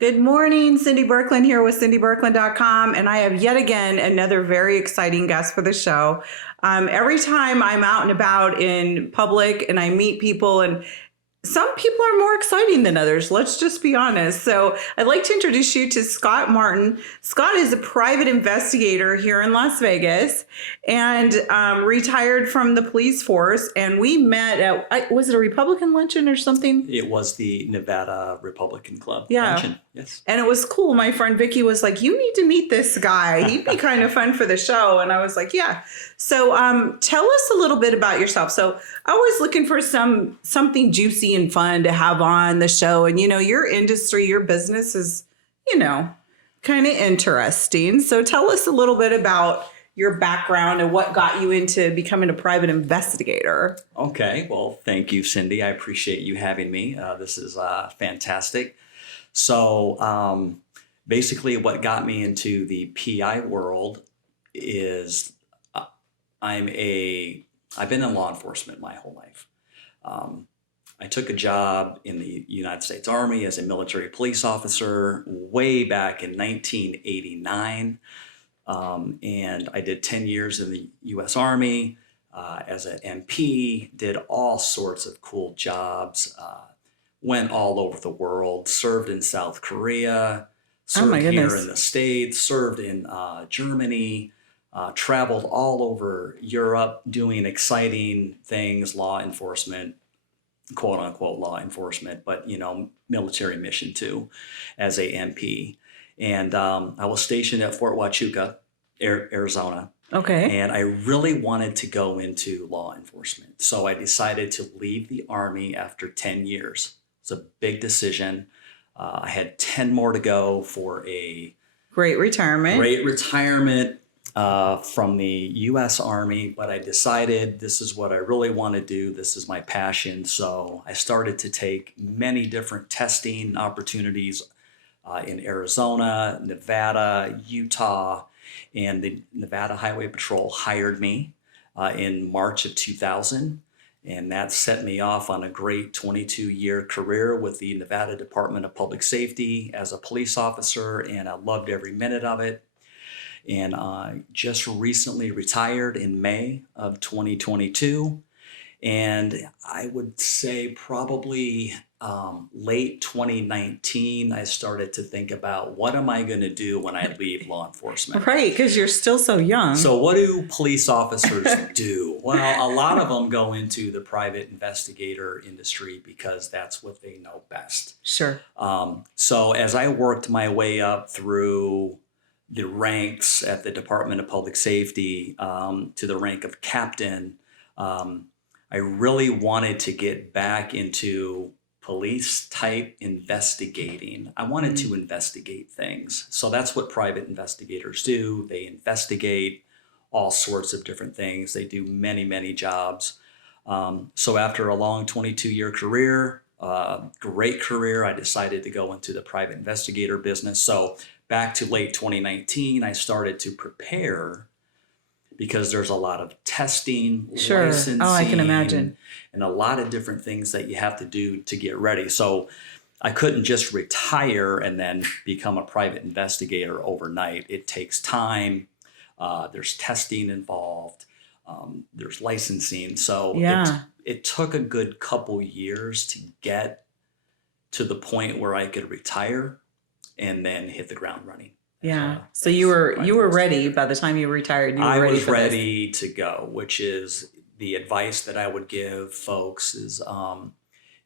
Good morning, Cindy Birkland here with cindybirkland.com, and I have yet again another very exciting guest for the show. Every time I'm out and about in public and I meet people, and some people are more exciting than others, let's just be honest. So I'd like to introduce you to Scot Martin. Scot is a private investigator here in Las Vegas and retired from the police force. And we met at, was it a Republican luncheon or something? It was the Nevada Republican Club Yeah. luncheon. Yes. And it was cool. My friend Vicky was like, you need to meet this guy. He'd be kind of fun for the show. And I was like, yeah. So tell us a little bit about yourself. So I was looking for something juicy and fun to have on the show. And, your industry, your business is, kind of interesting. So tell us a little bit about your background and what got you into becoming a private investigator. Okay. Well, thank you, Cindy. I appreciate you having me. This is fantastic. So basically what got me into the PI world is I've been in law enforcement my whole life. I took a job in the United States Army as a military police officer way back in 1989. And I did 10 years in the U.S. Army as an MP, did all sorts of cool jobs, went all over the world, served in South Korea, served here in the States, served in Germany, traveled all over Europe doing exciting things, law enforcement, quote unquote law enforcement, but military mission too, as a MP. And I was stationed at Fort Huachuca, Arizona. Okay. And I really wanted to go into law enforcement. So I decided to leave the Army after 10 years. It's a big decision. I had 10 more to go for a great retirement from the U.S. Army, but I decided this is what I really want to do. This is my passion. So I started to take many different testing opportunities in Arizona, Nevada, Utah, and the Nevada Highway Patrol hired me in March of 2000. And that set me off on a great 22-year career with the Nevada Department of Public Safety as a police officer, and I loved every minute of it. And I just recently retired in May of 2022. And I would say probably late 2019, I started to think about what am I going to do when I leave law enforcement? Right, because you're still so young. So what do police officers do? Well, a lot of them go into the private investigator industry because that's what they know best. Sure. So as I worked my way up through the ranks at the Department of Public Safety to the rank of captain, I really wanted to get back into police type investigating. I wanted to investigate things. So that's what private investigators do. They investigate all sorts of different things. They do many, many jobs. So after a long 22-year career, great career, I decided to go into the private investigator business. So back to late 2019, I started to prepare because there's a lot of testing, licensing, I can imagine, and a lot of different things that you have to do to get ready. So I couldn't just retire and then become a private investigator overnight. It takes time. There's testing involved. There's licensing. So it took a good couple years to get to the point where I could retire and then hit the ground running. Yeah. So you were ready by the time you retired. I was ready to go, which is the advice that I would give folks is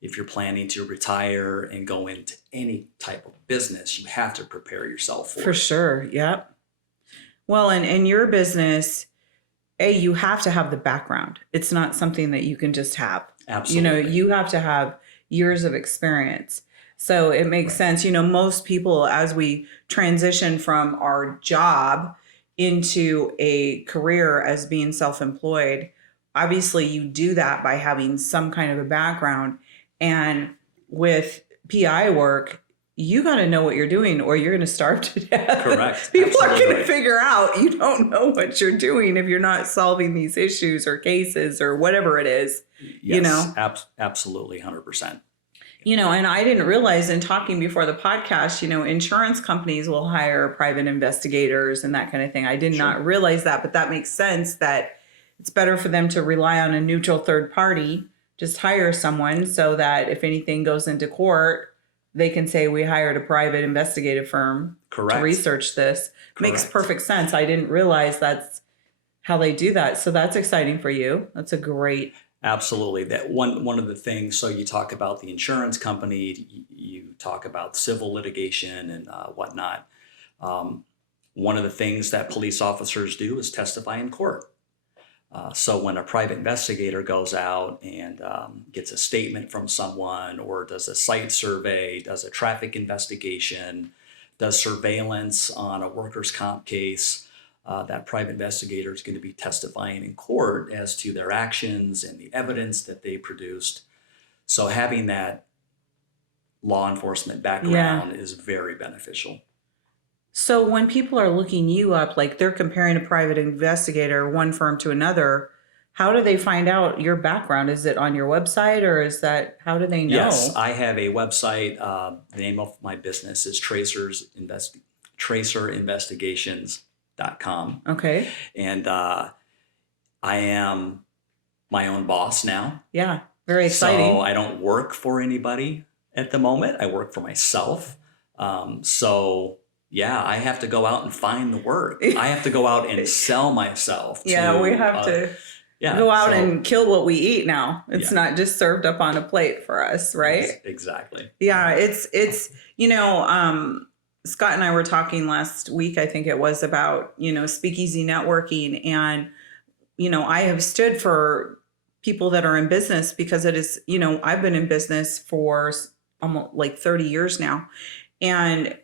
if you're planning to retire and go into any type of business, you have to prepare yourself for it. For sure. Yep. Well, and in your business, you have to have the background. It's not something that you can just have. Absolutely. You have to have years of experience. So it makes sense. Most people, as we transition from our job into a career as being self-employed, obviously you do that by having some kind of a background. And with PI work, you got to know what you're doing or you're going to starve to death. Correct. People are going to figure out you don't know what you're doing if you're not solving these issues or cases or whatever it is. Yes, absolutely, 100%. And I didn't realize in talking before the podcast, insurance companies will hire private investigators and that kind of thing. I did Sure. not realize that, but that makes sense that it's better for them to rely on a neutral third party, just hire someone so that if anything goes into court, they can say we hired a private investigative firm to Correct. research this. Makes Correct. perfect sense. I didn't realize that's how they do that. So that's exciting for you. That's a great. Absolutely. That one of the things. So you talk about the insurance company, you talk about civil litigation and whatnot. One of the things that police officers do is testify in court. So when a private investigator goes out and gets a statement from someone, or does a site survey, does a traffic investigation, does surveillance on a workers' comp case, that private investigator is going to be testifying in court as to their actions and the evidence that they produced. So having that law enforcement background is very beneficial. So when people are looking you up, like they're comparing a private investigator, one firm to another, how do they find out your background? Is it on your website, or is that, how do they know? Yes, I have a website. The name of my business is tracerinvestigations.com. Okay. And I am my own boss now. Yeah. Very exciting. So I don't work for anybody at the moment. I work for myself. So yeah, I have to go out and find the work. I have to go out and sell myself. Yeah, we have to go out and kill what we eat now. It's not just served up on a plate for us, right? Exactly. Yeah, it's Scott and I were talking last week, I think it was, about, speakeasy networking. And, I have stood for people that are in business because it is, I've been in business for almost like 30 years now. And,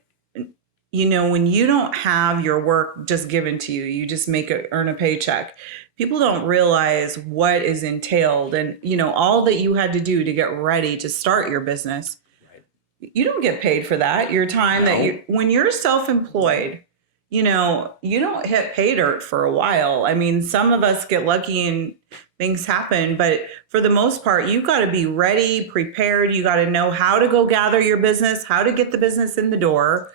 when you don't have your work just given to you, you just earn a paycheck. People don't realize what is entailed and, all that you had to do to get ready to start your business. Right. You don't get paid for that. Your time when you're self-employed, you don't hit pay dirt for a while. I mean, some of us get lucky and things happen, but for the most part, you got to be ready, prepared. You got to know how to go gather your business, how to get the business in the door.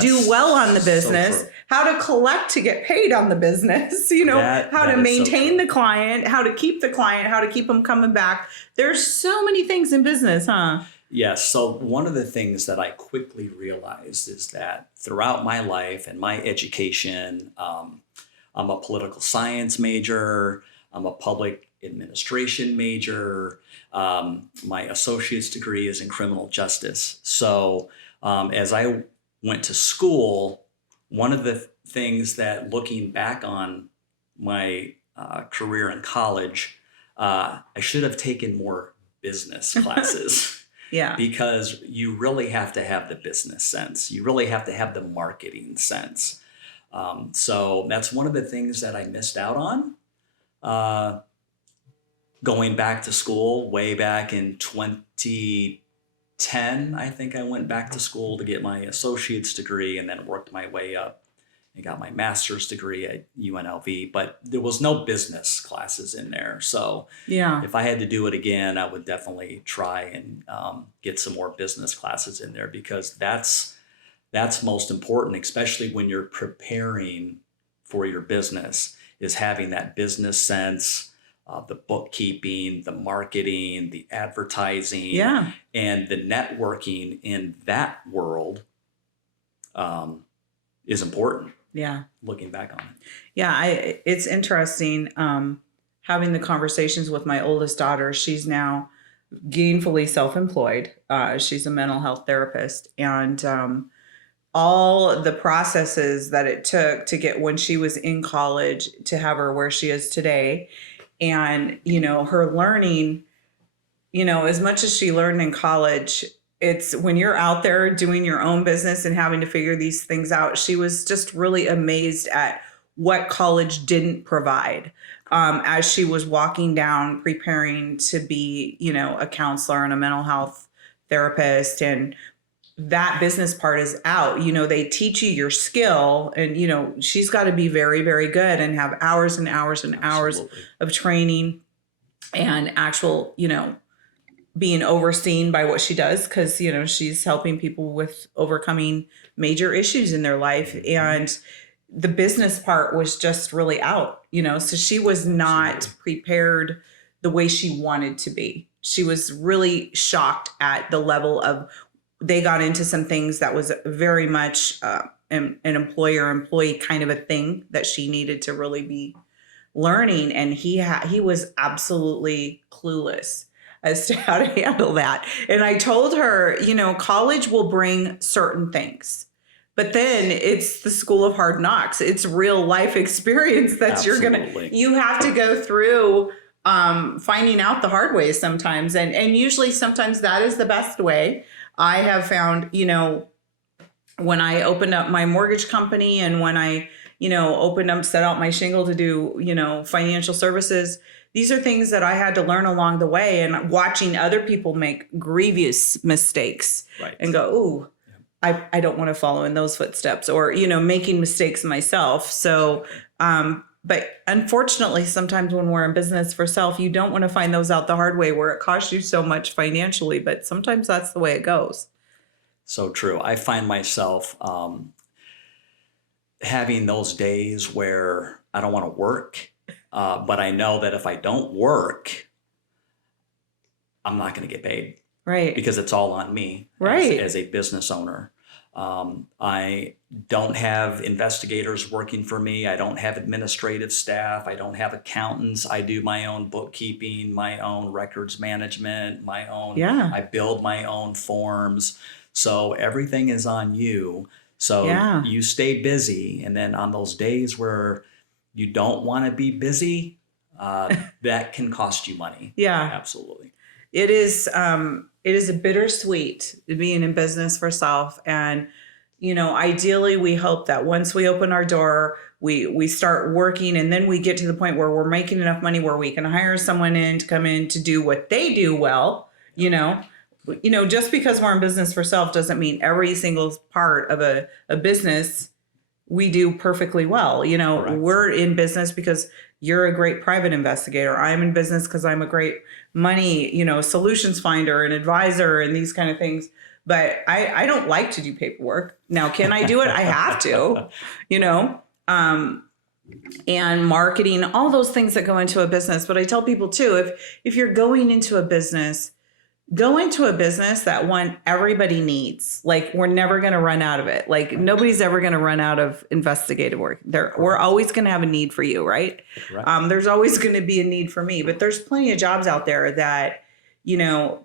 Do well on the business, how to collect to get paid on the business, how to maintain the client, how to keep the client, how to keep them coming back. There's so many things in business, huh? Yes. So one of the things that I quickly realized is that throughout my life and my education, I'm a political science major, I'm a public administration major, my associate's degree is in criminal justice. So as I went to school, one of the things that, looking back on my career in college, I should have taken more business classes. Yeah. Because you really have to have the business sense. You really have to have the marketing sense. So that's one of the things that I missed out on. Going back to school way back in 2010, I think I went back to school to get my associate's degree and then worked my way up and got my master's degree at UNLV, but there was no business classes in there. So if I had to do it again, I would definitely try and get some more business classes in there, because that's most important, especially when you're preparing for your business, is having that business sense, the bookkeeping, the marketing, the advertising, and the networking in that world is important. Yeah. Looking back on it. Yeah, it's interesting having the conversations with my oldest daughter. She's now gainfully self-employed. She's a mental health therapist, and all the processes that it took to get when she was in college to have her where she is today. And, her learning, as much as she learned in college, it's when you're out there doing your own business and having to figure these things out. She was just really amazed at what college didn't provide as she was walking down, preparing to be, a counselor and a mental health therapist. And that business part is out. They teach you your skill, and, she's got to be very, very good and have hours and hours and hours of training and actual, being overseen by what she does, because she's helping people with overcoming major issues in their life, and the business part was just really out, so she was not Absolutely. prepared the way she wanted to be. She was really shocked at the level of, they got into some things that was very much an employer-employee kind of a thing that she needed to really be learning, and he was absolutely clueless as to how to handle that. And I told her, college will bring certain things, but then it's the school of hard knocks. It's real life experience that Absolutely. you have to go through, finding out the hard way sometimes. And usually sometimes that is the best way. I have found, when I opened up my mortgage company, and when I, set out my shingle to do, financial services, these are things that I had to learn along the way, and watching other people make grievous mistakes, Right. and go, ooh, I don't want to follow in those footsteps, or, making mistakes myself. So, but unfortunately, sometimes when we're in business for self, you don't want to find those out the hard way, where it costs you so much financially, but sometimes that's the way it goes. So true. I find myself having those days where I don't want to work, but I know that if I don't work, I'm not going to get paid, Right. because it's all on me, Right. as a business owner. I don't have investigators working for me. I don't have administrative staff. I don't have accountants. I do my own bookkeeping, my own records management, my own. Yeah. I build my own forms. So everything is on you. So Yeah. you stay busy. And then on those days where you don't want to be busy, that can cost you money. Yeah. Absolutely. It is a bittersweet being in business for self. And, ideally we hope that once we open our door, we start working, and then we get to the point where we're making enough money where we can hire someone in to come in to do what they do well. Just because we're in business for self doesn't mean every single part of a business we do perfectly well. Correct. We're in business because you're a great private investigator. I'm in business because I'm a great money, solutions finder and advisor and these kind of things. But I don't like to do paperwork. Now, can I do it? I have to, and marketing, all those things that go into a business. But I tell people too, if you're going into a business, go into a business that everybody needs. Like, we're never going to run out of it. Like, nobody's ever going to run out of investigative work. We're always going to have a need for you, right? There's always going to be a need for me, but there's plenty of jobs out there that,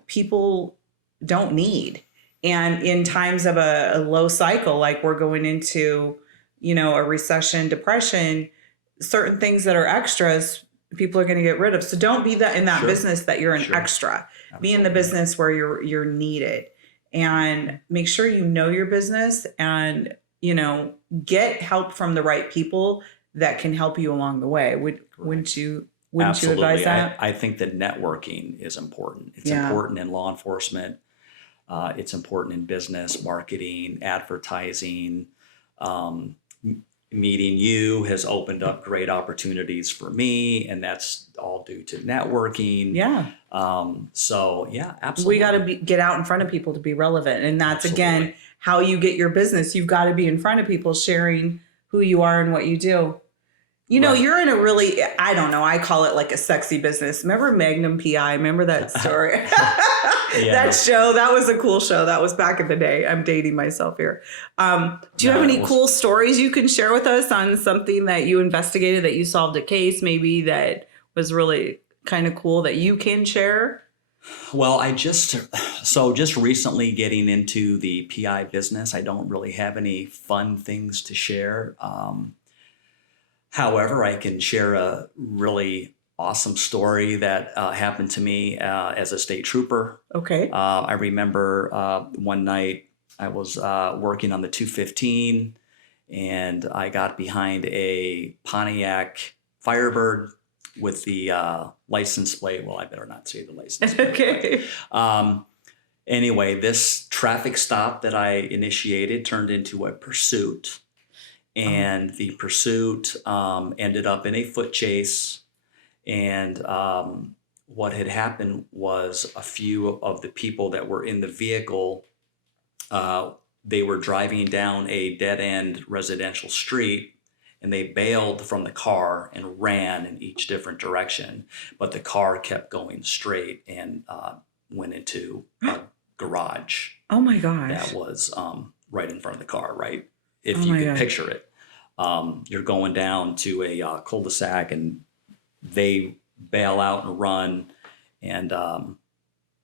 people don't need. And in times of a low cycle, like we're going into, a recession, depression, certain things that are extras, people are going to get rid of. So don't be in that Sure. business that you're an Sure. extra. Be in the Absolutely. business where you're needed, and make sure you know your business, and get help from the right people that can help you along the way. Wouldn't you Absolutely. advise that? I think that networking is important. It's Yeah. important in law enforcement. It's important in business, marketing, advertising. Meeting you has opened up great opportunities for me, and that's all due to networking. Yeah. So yeah, absolutely. We got to get out in front of people to be relevant. And that's, Absolutely. again, how you get your business. You've got to be in front of people, sharing who you are and what you do. Right. You're in a really, I don't know, I call it like a sexy business. Remember Magnum PI? Remember that story? Yeah. That show, that was a cool show. That was back in the day. I'm dating myself here. Do you have any cool stories you can share with us on something that you investigated, that you solved a case maybe that was really kind of cool that you can share? Well, just recently getting into the PI business, I don't really have any fun things to share. However, I can share a really awesome story that happened to me as a state trooper. Okay. I remember one night I was working on the 215, and I got behind a Pontiac Firebird with the license plate. Well, I better not say the license plate. Okay. Anyway, this traffic stop that I initiated turned into a pursuit. And the pursuit ended up in a foot chase. And what had happened was a few of the people that were in the vehicle, they were driving down a dead-end residential street, and they bailed from the car and ran in each different direction. But the car kept going straight and went into a garage Oh my gosh. that was right in front of the car, right? If Oh you my could gosh. picture it. You're going down to a cul-de-sac, and they bail out and run, and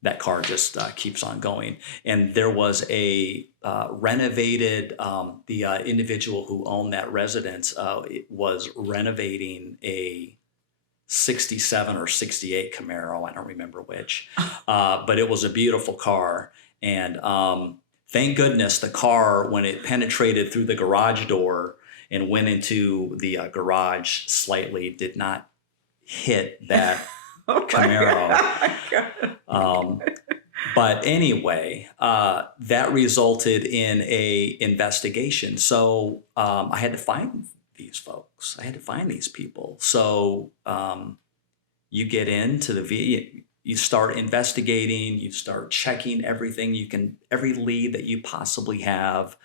that car just keeps on going. And there was a renovated, the individual who owned that residence it was renovating a 67 or 68 Camaro. I don't remember which, but it was a beautiful car. And thank goodness the car, when it penetrated through the garage door and went into the garage slightly, did not hit that Oh Camaro. my God. But anyway, that resulted in a investigation. So I had to find these folks. I had to find these people. So you get into you start investigating, you start checking everything you can, every lead that you possibly have.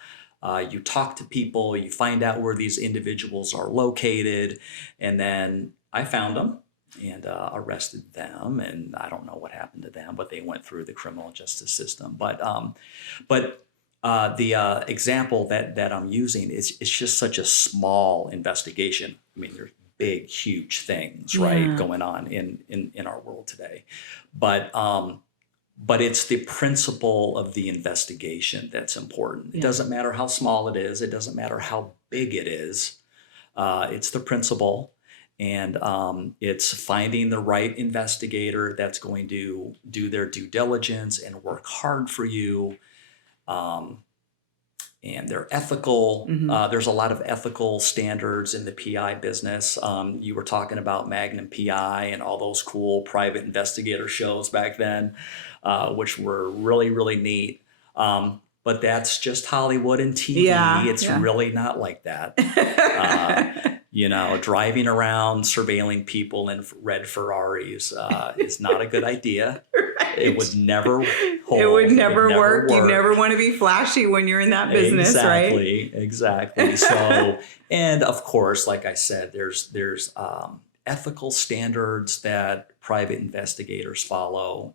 You talk to people, you find out where these individuals are located, and then I found them and arrested them, and I don't know what happened to them, but they went through the criminal justice system. But the example that I'm using is it's just such a small investigation. I mean, there's big, huge things, right, going on in our world today, but it's the principle of the investigation that's important. It doesn't matter how small it is. It doesn't matter how big it is. It's the principle. And it's finding the right investigator that's going to do their due diligence and work hard for you. And they're ethical. There's a lot of ethical standards in the PI business. You were talking about Magnum PI and all those cool private investigator shows back then, which were really, really neat. But that's just Hollywood and TV. It's really not like that. Driving around, surveilling people in red Ferraris is not a good idea. Right. It would never hold. It would never work. You never want to be flashy when you're in that business, right? Exactly. So, and of course, like I said, there's ethical standards that private investigators follow.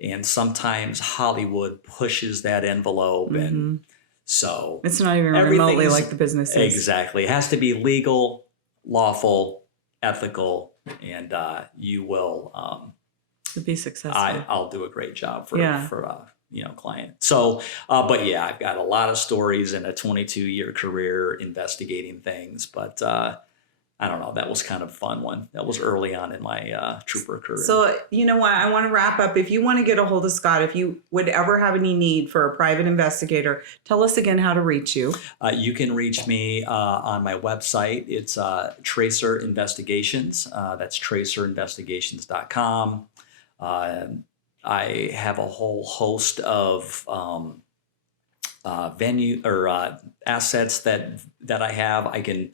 And sometimes Hollywood pushes that envelope, and so it's not even remotely like the business is. Exactly. It has to be legal, lawful, ethical, and you will be successful. I'll do a great job for client. So, but yeah, I've got a lot of stories in a 22-year career investigating things, but I don't know. That was kind of a fun one. That was early on in my trooper career. So, you know what? I want to wrap up. If you want to get a hold of Scott, if you would ever have any need for a private investigator, tell us again how to reach you. You can reach me on my website. It's Tracer Investigations. That's tracerinvestigations.com. I have a whole host of venue or assets that I have. I can.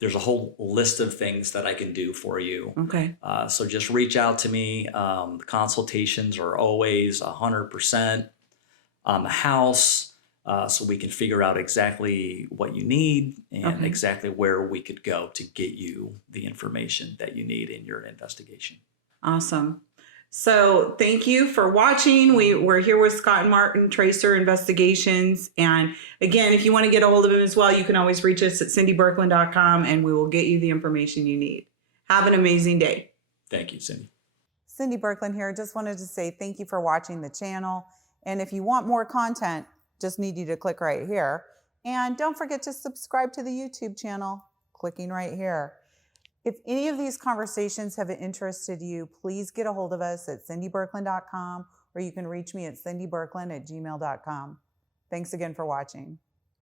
There's a whole list of things that I can do for you. Okay. So just reach out to me. The consultations are always 100% on the house, so we can figure out exactly what you need and exactly where we could go to get you the information that you need in your investigation. Awesome. So thank you for watching. We're here with Scott and Martin, Tracer Investigations. And again, if you want to get a hold of him as well, you can always reach us at cindybirkland.com and we will get you the information you need. Have an amazing day. Thank you, Cindy. Cindy Birkland here. Just wanted to say thank you for watching the channel. And if you want more content, just need you to click right here. And don't forget to subscribe to the YouTube channel, clicking right here. If any of these conversations have interested you, please get a hold of us at cindybirkland.com, or you can reach me at cindybirkland@gmail.com. Thanks again for watching.